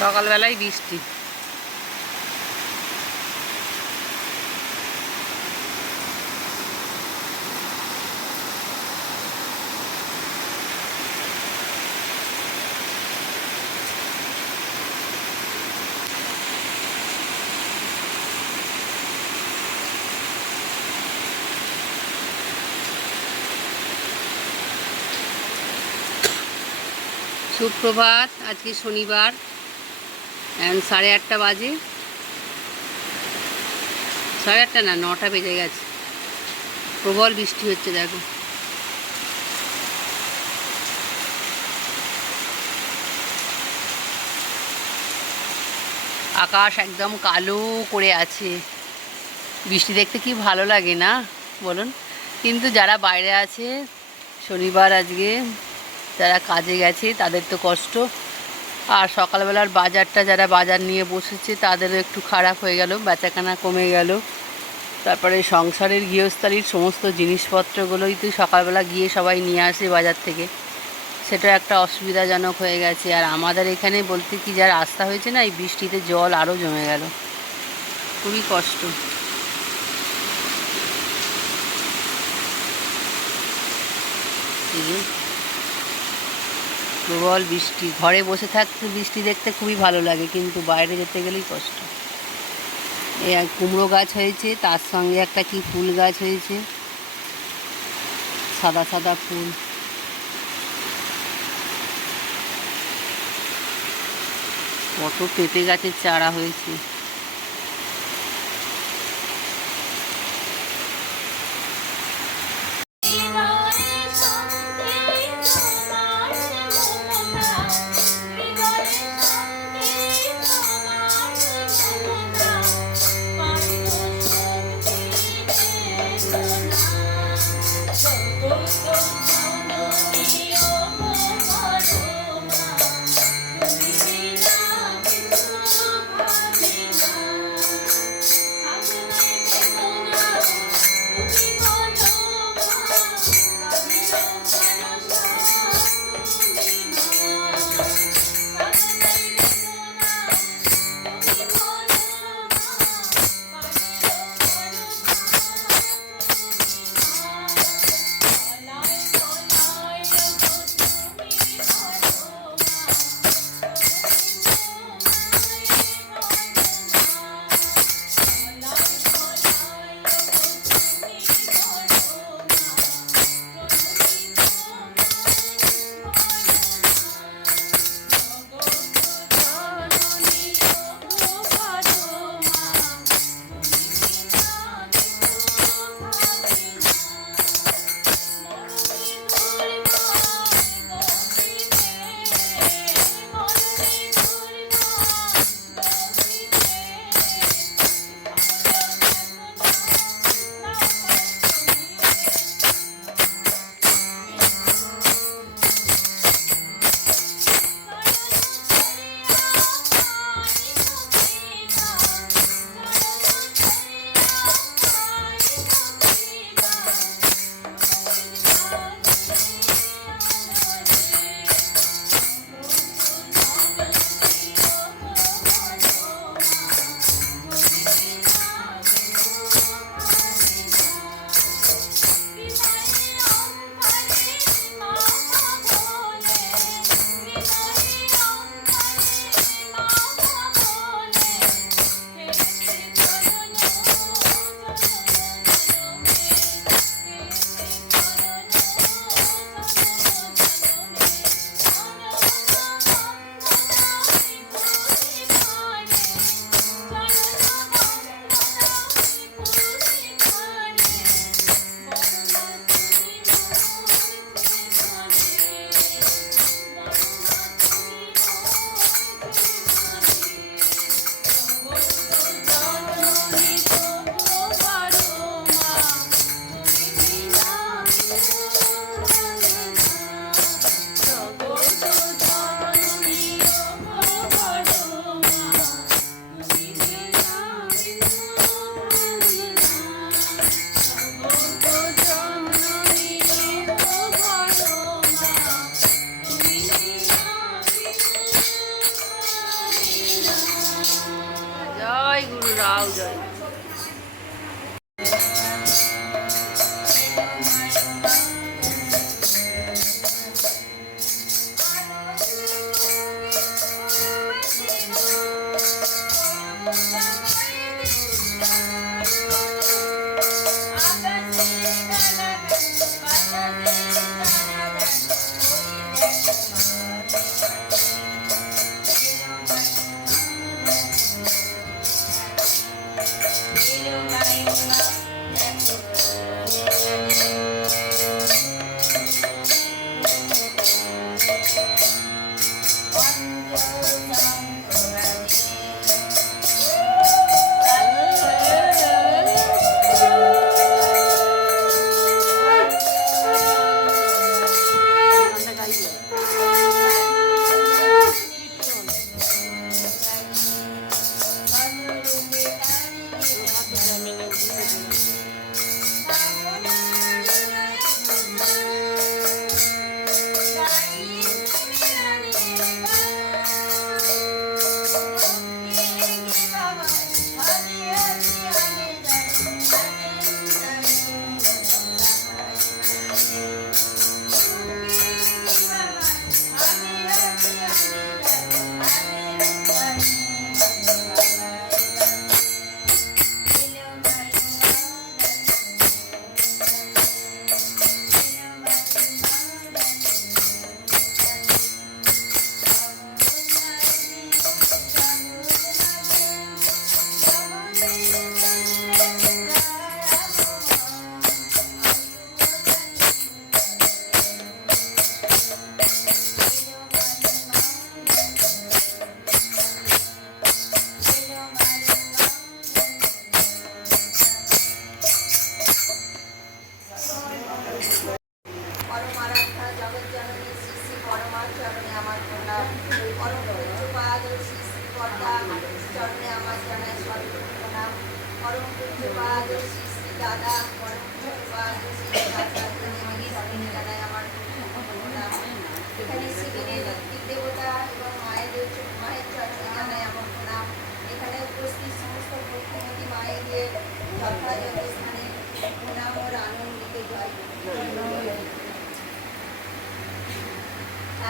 সকালবেলায় বৃষ্টি। সুপ্রভাত আজকে শনিবার। সাড়ে আটটা বাজে। সাড়ে আটটা না, নটা বেজে গেছে। প্রবল বৃষ্টি হচ্ছে, দেখো। আকাশ একদম কালো করে আছে। বৃষ্টি দেখতে কি ভালো লাগে না, বলুন? কিন্তু যারা বাইরে আছে, শনিবার আজকে, যারা কাজে গেছে, তাদের তো কষ্ট। আর সকালবেলার বাজারটা যারা বাজার নিয়ে বসেছে, তাদেরও একটু খারাপ হয়ে গেল, বেচাকেনা কমে গেল। তারপরে সংসারের গৃহস্থালির সমস্ত জিনিসপত্রগুলোই তো সকালবেলা গিয়ে সবাই নিয়ে আসে বাজার থেকে। সেটা একটা অসুবিধাজনক হয়ে গেছে। আর আমাদের এখানে বলতে কি, যা রাস্তা হয়েছে না, এই বৃষ্টিতে জল আরও জমে গেল। খুবই কষ্ট। প্রবল বৃষ্টি। ঘরে বসে থাকতে বৃষ্টি দেখতে খুবই ভালো লাগে, কিন্তু বাইরে যেতে গেলেই কষ্ট। এ কুমড়ো গাছ হয়েছে, তার সঙ্গে একটা কি ফুল গাছ হয়েছে। সাদা সাদা ফুল। কত পেঁপে গাছের চারা হয়েছে।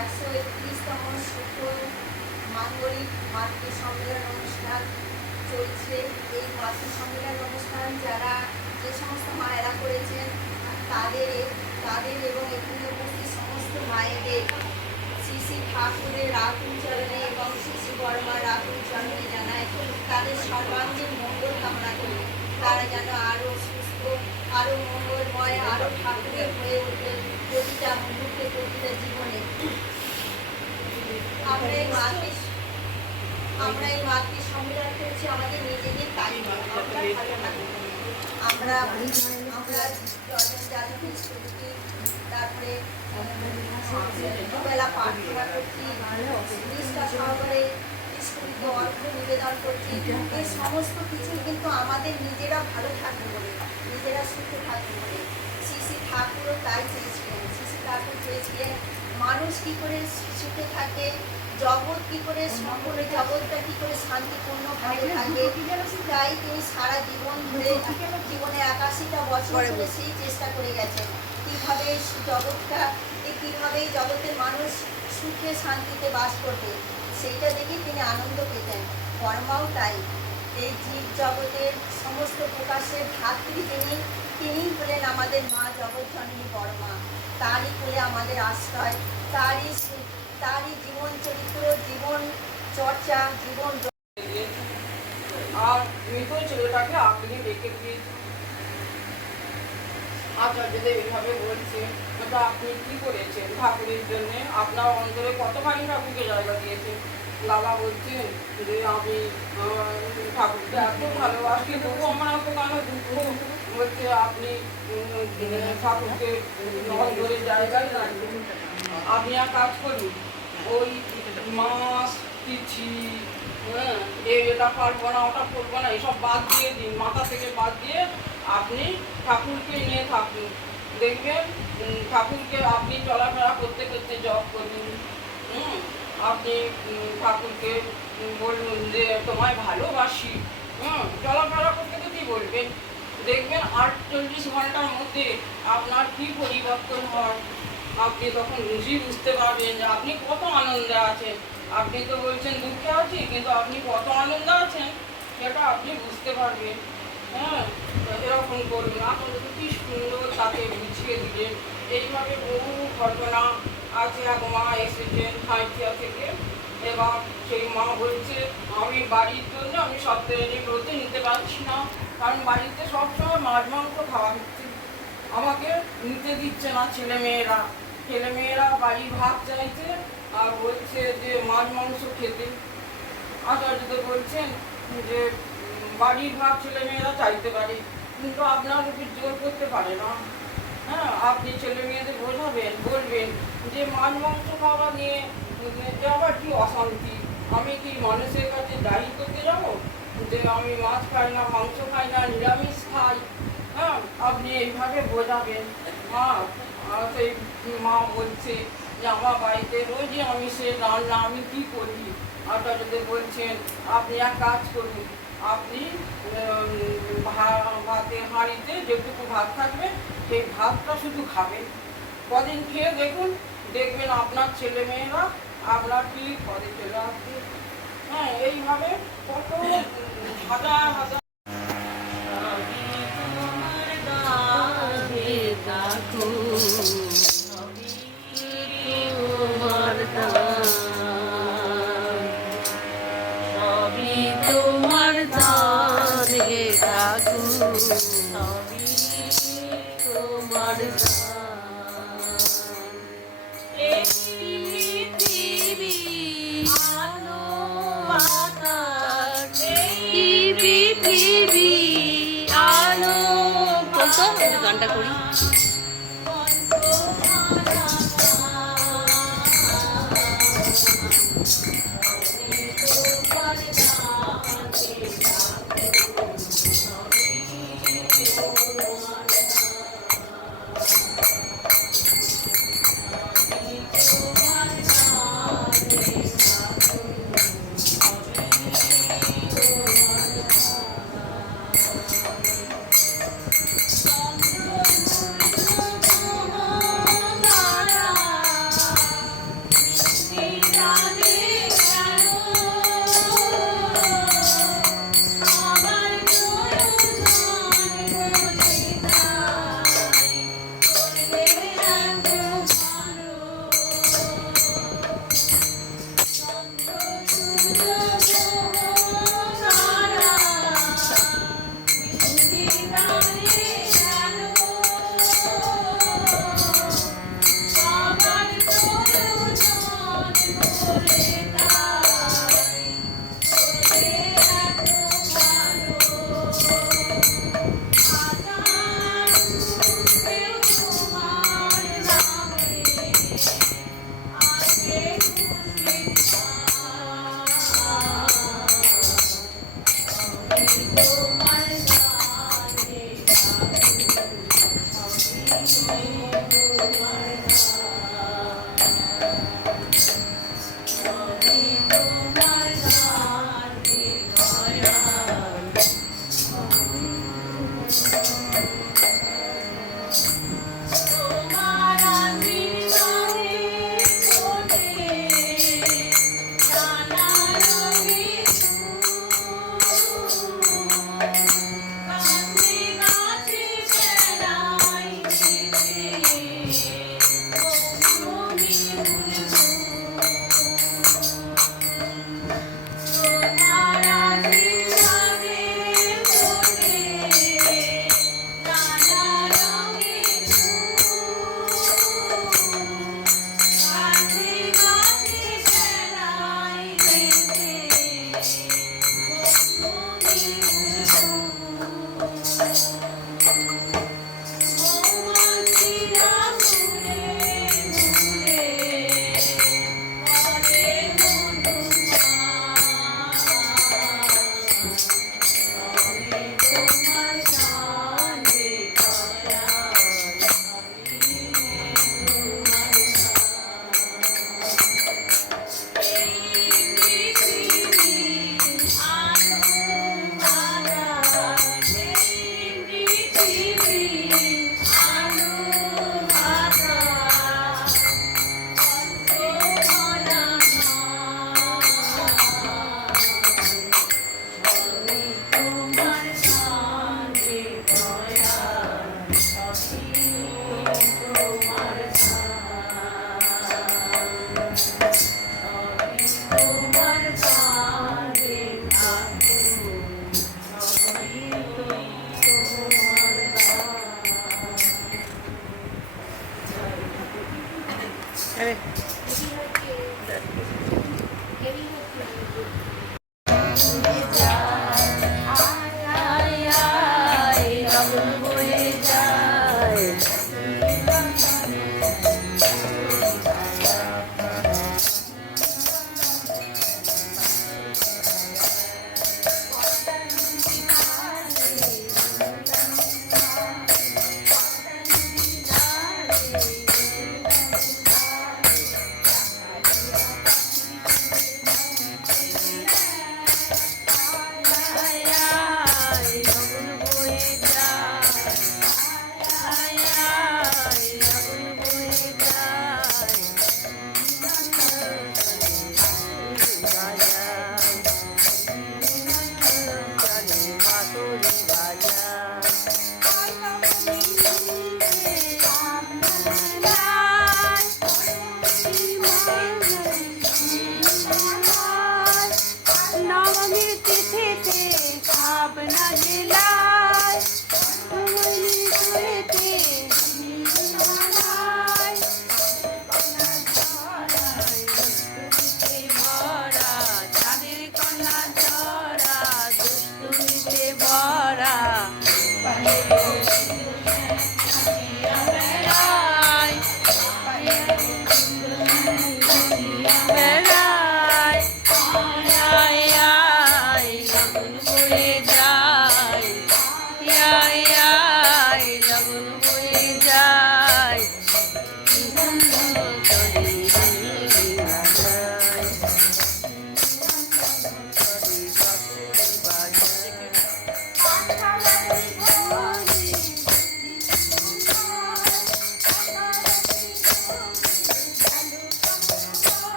একশো একত্রিশতম শুক্র মাঙ্গলিক মাতৃ সম্মেলন অনুষ্ঠান চলছে। এই মাতৃ সম্মেলন অনুষ্ঠান যারা যে সমস্ত মায়েরা করেছেন, তাদের তাদের এবং এখানে উপস্থিত সমস্ত মায়েদের শ্রী শ্রী ঠাকুরের রাতুল চরণে এবং শ্রী শ্রী বর্মার রাতুল চরণে জানায় তাদের সর্বাঙ্গীন মঙ্গল কামনা করি। তারা যেন আরও সুস্থ আরও মঙ্গলময় আরও ঠাকুরের হয়ে ওঠে প্রতিটা মুহূর্তে, প্রতিটা জীবনে। আমরা এই মাতৃ আমরা এই মাতৃ সম্মেলন করছি আমাদের নিজেদের তালিমে আমরা আমরা তারপরে দুবেলা প্রার্থনা করছি, নিষ্ঠা সহকারে স্কুলকে অর্থ নিবেদন করছি। এই সমস্ত কিছু কিন্তু আমাদের নিজেরা ভালো থাকবে বলে, নিজেরা সুখে থাকবে বলে। ঠাকুরও তাই চেয়েছিলেন। শ্রী ঠাকুর চেয়েছিলেন মানুষ কি করে সুখে থাকে জগৎ কি করে সম্পূর্ণ জগৎটা কি করে শান্তিপূর্ণ ভাবে থাকে তাই তিনি সারা জীবন ধরে জীবনে একাশিটা বছর ধরে সেই চেষ্টা করে গেছেন কীভাবে জগৎটা কীভাবে জগতের মানুষ সুখে শান্তিতে বাস করবে সেইটা দেখে তিনি আনন্দ পেতেন। কর্মাও তাই। এই জীব জগতের সমস্ত প্রকাশের ধাত্রী তিনি তিনিই হলেন আমাদের মা জগৎজননী বর্মা। তারই হলে আমাদের আশ্রয়, তারই তারই জীবন চরিত্র, জীবন চর্চা, জীবন আর মৃত ছেলেটাকে আপনি রেখে আচার্যদের এইভাবে বলছে, ওটা আপনি কি করেছেন? ঠাকুরের জন্য আপনার অন্তরে কতখানি ঠাকুরকে জায়গা দিয়েছেন? বাবা বলছেন যে আমি ঠাকুরকে এত ভালোবাসি, তবু আমার এত কেন বলছে, আপনি ঠাকুরকে অন্তরে জায়গায় রাখবেন। আপনি এক কাজ করুন ওই মাছ পিছি হ্যাঁ এটা পারব না, ওটা করব না, এসব বাদ দিয়ে দিন, মাথা থেকে বাদ দিয়ে আপনি ঠাকুরকে নিয়ে থাকুন দেখবেন ঠাকুরকে আপনি চলাফেরা করতে করতে জব করুন হুম, আপনি ঠাকুরকে বলুন যে, তোমায় ভালোবাসি। হুম, চলাফেরা করতে করতেই বলবেন। দেখবেন আটচল্লিশ ঘণ্টার মধ্যে আপনার কি পরিবর্তন হয়? আপনি তখন নিজেই বুঝতে পারবেন যে, আপনি কত আনন্দে আছেন। আপনি তো বলছেন দুঃখে আছি, কিন্তু আপনি কত আনন্দে আছেন, সেটা আপনি বুঝতে পারবেন। হ্যাঁ এরকম করুন আপনাদের কি সুন্দর তাকে বুঝিয়ে দিলেন। এইভাবে বহু ঘটনা আছে এক মা এসেছেন সাঁইথিয়া থেকে। এবার সেই মা বলছে, আমি বাড়ির জন্য, আমি সপ্তাহে ব্রতে নিতে পারছি না। কারণ বাড়িতে সবসময় মাছ, মাংস খাওয়া হচ্ছে। আমাকে নিতে দিচ্ছে না ছেলে মেয়েরা ছেলে মেয়েরা বাড়ির ভাত চাইছে আর বলছে যে মাছ, মাংস খেতে। আচার্য বলছেন যে বাড়ির ভাত ছেলে মেয়েরা চাইতে পারে। কিন্তু আপনার উপর জোর করতে পারে না। হ্যাঁ আপনি ছেলে মেয়েদের বোঝাবেন বলবেন যে মাছ মাংস খাওয়া নিয়ে উম, যে আবার কি অশান্তি? আমি কি মানুষের কাছে দায়ী করতে যাব? যে আমি মাছ খাই না মাংস খাই না নিরামিষ খাই। হ্যাঁ আপনি এইভাবে বোঝাবেন। মা সেই মা বলছে যে আমার বাড়িতে রোজই আমি সে রান্না আমি কী করি? আচার্যদের বলছেন আপনি এক কাজ করুন আপনি ভাতে, হাঁড়িতে যেটুকু ভাত থাকবে, সেই ভাতটা শুধু খাবেন। কদিন খেয়ে দেখুন, দেখবেন আপনার ছেলে মেয়েরা, আপনার কি পদে চলে আসবে হ্যাঁ এইভাবে কত হাজার হাজার গানটা করি।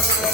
ます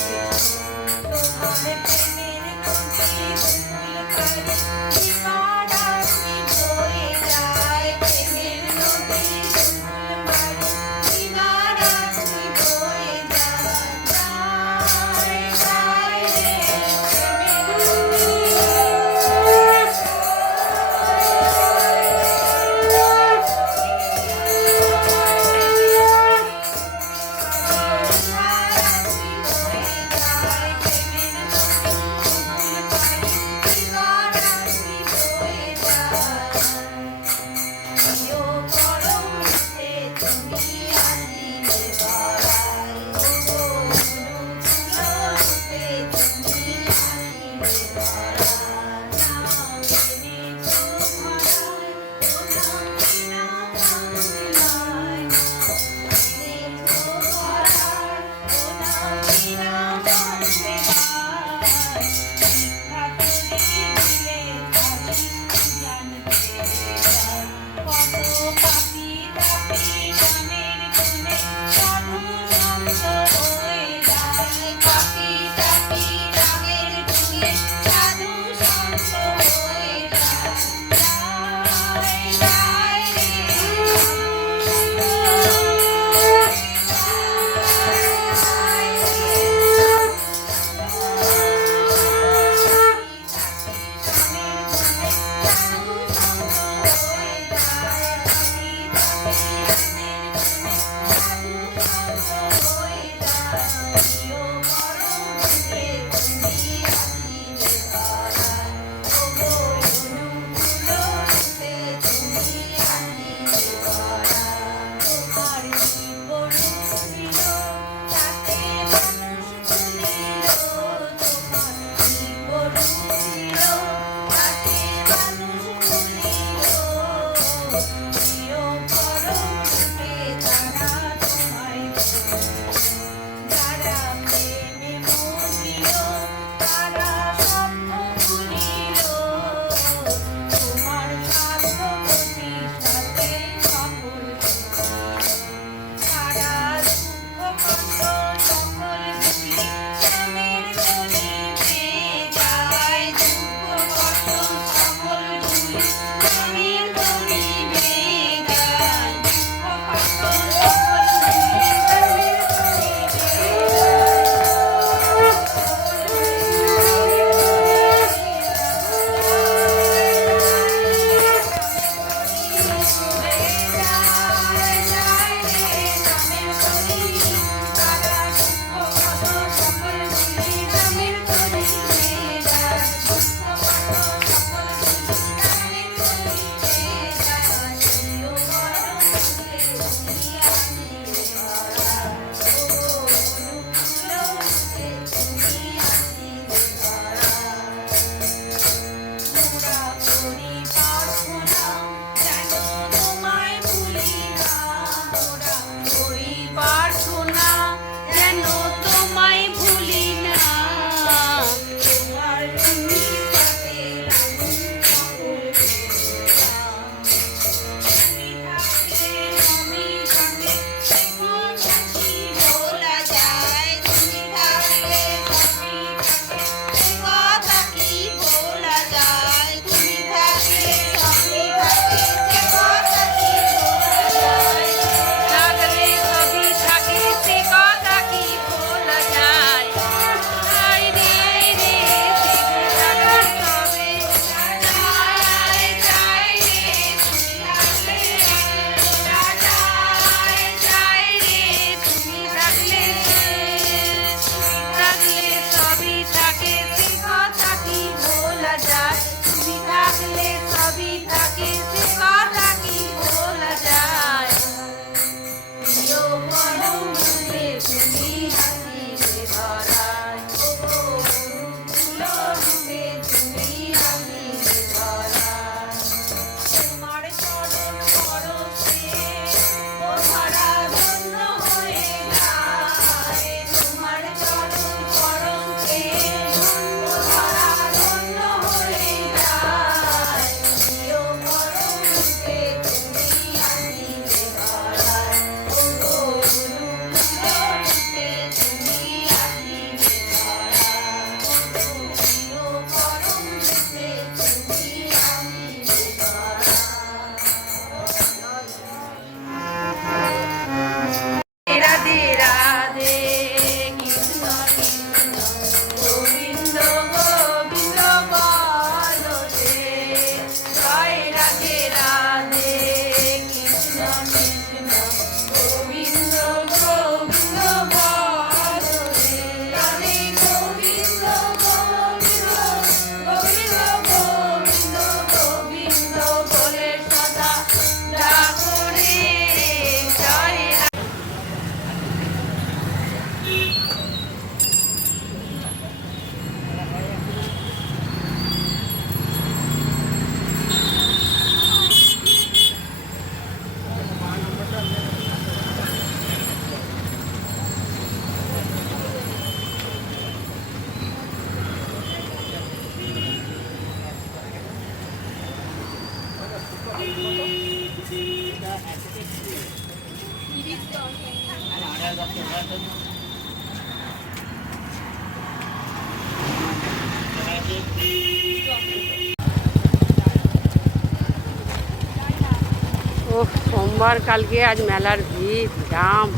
সোমবার কালকে আজ মেলার ভিড় জাম।